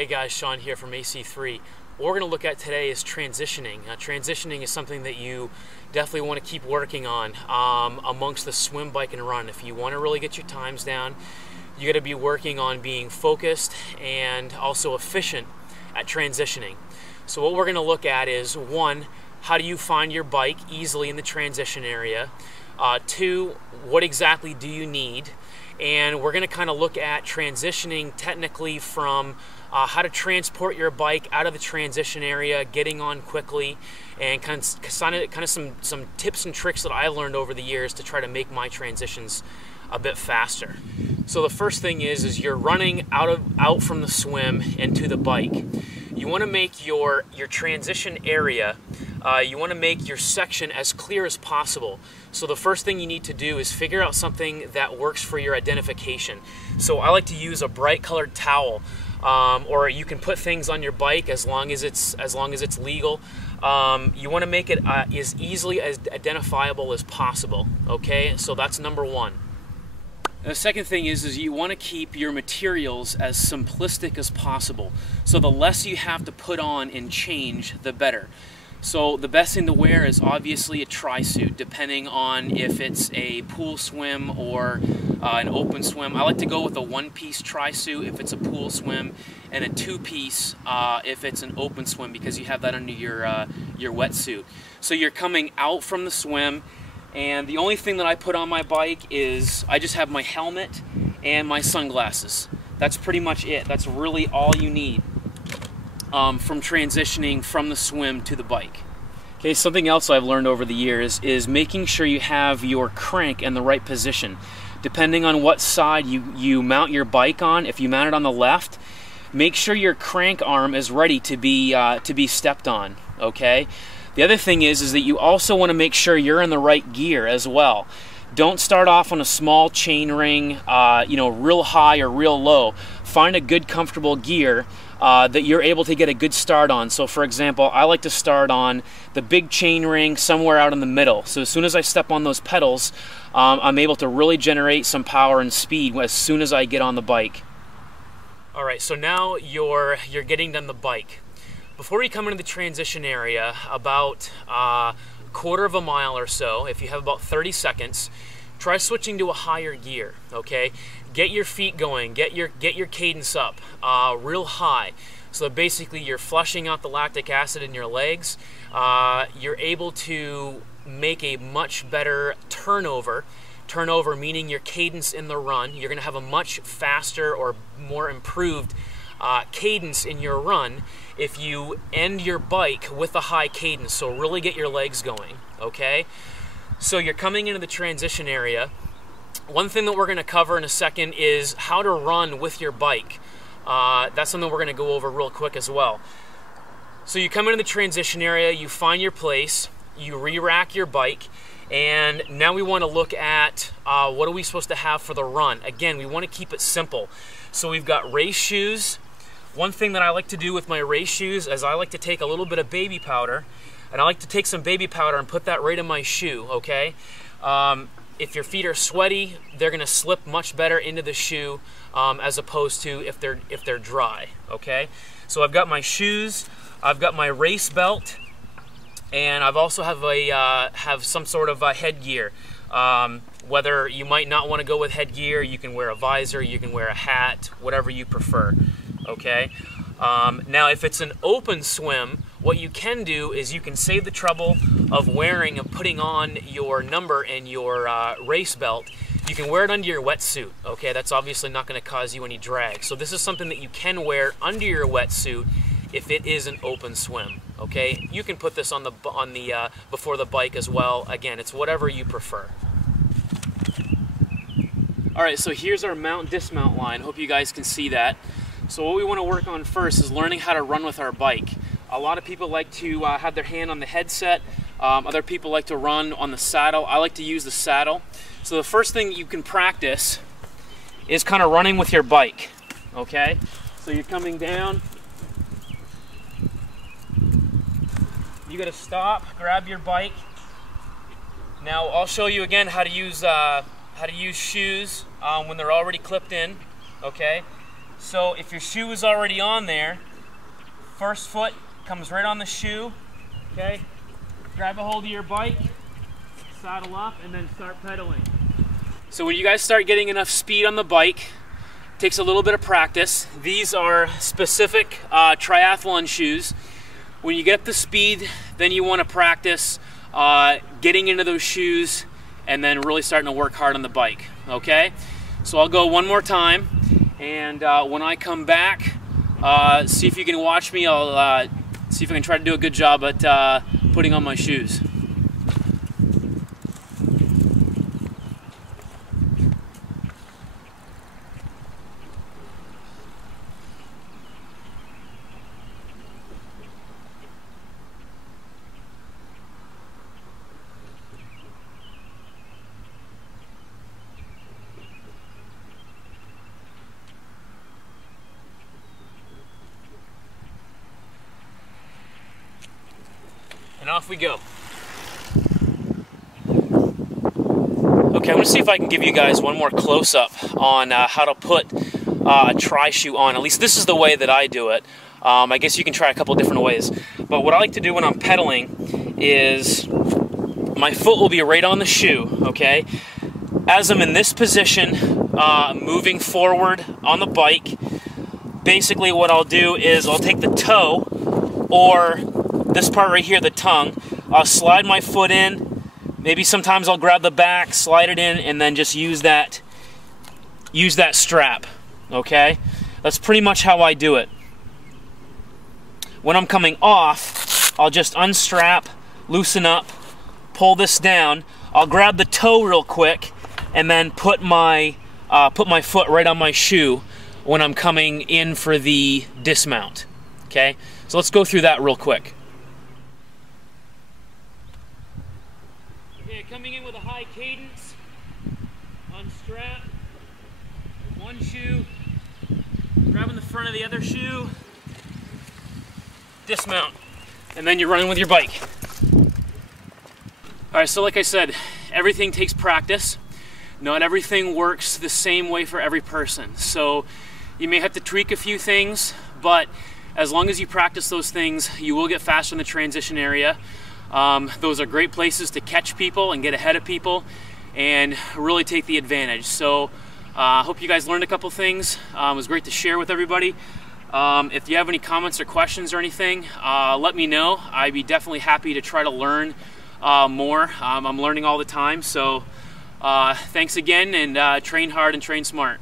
Hey guys, Sean here from AC3. What we're going to look at today is transitioning. Transitioning is something that you definitely want to keep working on amongst the swim, bike, and run. If you want to really get your times down, you got to be working on being focused and also efficient at transitioning. So what we're going to look at is, one, how do you find your bike easily in the transition area? Two, what exactly do you need? And we're going to kind of look at transitioning technically from how to transport your bike out of the transition area, getting on quickly, and kind of some tips and tricks that I learned over the years to try to make my transitions a bit faster. So the first thing is you're running out from the swim into the bike. You want to make your transition area, you want to make your section as clear as possible. So the first thing you need to do is figure out something that works for your identification. So I like to use a bright colored towel, or you can put things on your bike as long as it's legal. You want to make it as easily as identifiable as possible. Okay, so that's number one. The second thing is you want to keep your materials as simplistic as possible. So the less you have to put on and change, the better. So the best thing to wear is obviously a tri-suit, depending on if it's a pool swim or an open swim. I like to go with a one-piece tri-suit if it's a pool swim, and a two-piece if it's an open swim, because you have that under your wetsuit. So you're coming out from the swim, and the only thing that I put on my bike is I just have my helmet and my sunglasses. That's pretty much it. That's really all you need from transitioning from the swim to the bike. Okay, something else I've learned over the years is making sure you have your crank in the right position. Depending on what side you mount your bike on, if you mount it on the left, make sure your crank arm is ready to be stepped on, okay? The other thing is that you also want to make sure you're in the right gear as well. Don't start off on a small chain ring, real high or real low. Find a good, comfortable gear that you're able to get a good start on. So for example, I like to start on the big chain ring somewhere out in the middle. So as soon as I step on those pedals, I'm able to really generate some power and speed as soon as I get on the bike. All right, so now you're getting on the bike. Before you come into the transition area, about a quarter of a mile or so, if you have about 30 seconds, try switching to a higher gear, okay? Get your feet going, get your cadence up real high. So basically you're flushing out the lactic acid in your legs. You're able to make a much better turnover. Turnover meaning your cadence in the run. You're gonna have a much faster or more improved cadence in your run if you end your bike with a high cadence. So really get your legs going, okay? So you're coming into the transition area. One thing that we're going to cover in a second is how to run with your bike. That's something we're going to go over real quick as well. So you come into the transition area, you find your place, you re-rack your bike, and now we want to look at what are we supposed to have for the run. Again, we want to keep it simple. So we've got race shoes. One thing that I like to do with my race shoes is I like to take a little bit of baby powder, and I like to take some baby powder and put that right in my shoe, okay? If your feet are sweaty, they're gonna slip much better into the shoe as opposed to if they're dry, okay? So I've got my shoes, I've got my race belt, and I've also have some sort of headgear. Whether you might not want to go with headgear, you can wear a visor, you can wear a hat, whatever you prefer, okay? Now if it's an open swim, what you can do is you can save the trouble of wearing and putting on your number and your race belt. You can wear it under your wetsuit, okay? That's obviously not going to cause you any drag. So this is something that you can wear under your wetsuit if it is an open swim, okay? You can put this on the before the bike as well. Again, it's whatever you prefer. All right, so here's our mount-dismount line. Hope you guys can see that. So what we want to work on first is learning how to run with our bike. A lot of people like to have their hand on the headset. Other people like to run on the saddle. I like to use the saddle. So the first thing you can practice is kind of running with your bike, okay? So you're coming down. You got to stop, grab your bike. Now I'll show you again how to use shoes when they're already clipped in, okay? So if your shoe is already on there, first foot comes right on the shoe, okay? Grab a hold of your bike, saddle up, and then start pedaling. So when you guys start getting enough speed on the bike, takes a little bit of practice. These are specific triathlon shoes. When you get up to speed, then you want to practice getting into those shoes and then really starting to work hard on the bike, okay? So I'll go one more time, and when I come back, see if you can watch me. I'll see if I can try to do a good job at putting on my shoes. And off we go. Okay, I'm gonna see if I can give you guys one more close-up on how to put a tri-shoe on. At least this is the way that I do it. I guess you can try a couple different ways. But what I like to do when I'm pedaling is my foot will be right on the shoe, okay? As I'm in this position, moving forward on the bike, basically what I'll do is I'll take the toe, or this part right here, the tongue, I'll slide my foot in. Maybe sometimes I'll grab the back, slide it in, and then just use that strap, okay? That's pretty much how I do it. When I'm coming off, I'll just unstrap, loosen up, pull this down. I'll grab the toe real quick, and then put my foot right on my shoe when I'm coming in for the dismount, okay? So let's go through that real quick. Okay, coming in with a high cadence, unstrap, one shoe, grabbing the front of the other shoe, dismount, and then you're running with your bike. All right, so like I said, everything takes practice. Not everything works the same way for every person. So you may have to tweak a few things, but as long as you practice those things, you will get faster in the transition area. Those are great places to catch people and get ahead of people and really take the advantage. So I hope you guys learned a couple things. It was great to share with everybody. If you have any comments or questions or anything, let me know. I'd be definitely happy to try to learn more. I'm learning all the time. So thanks again, and train hard and train smart.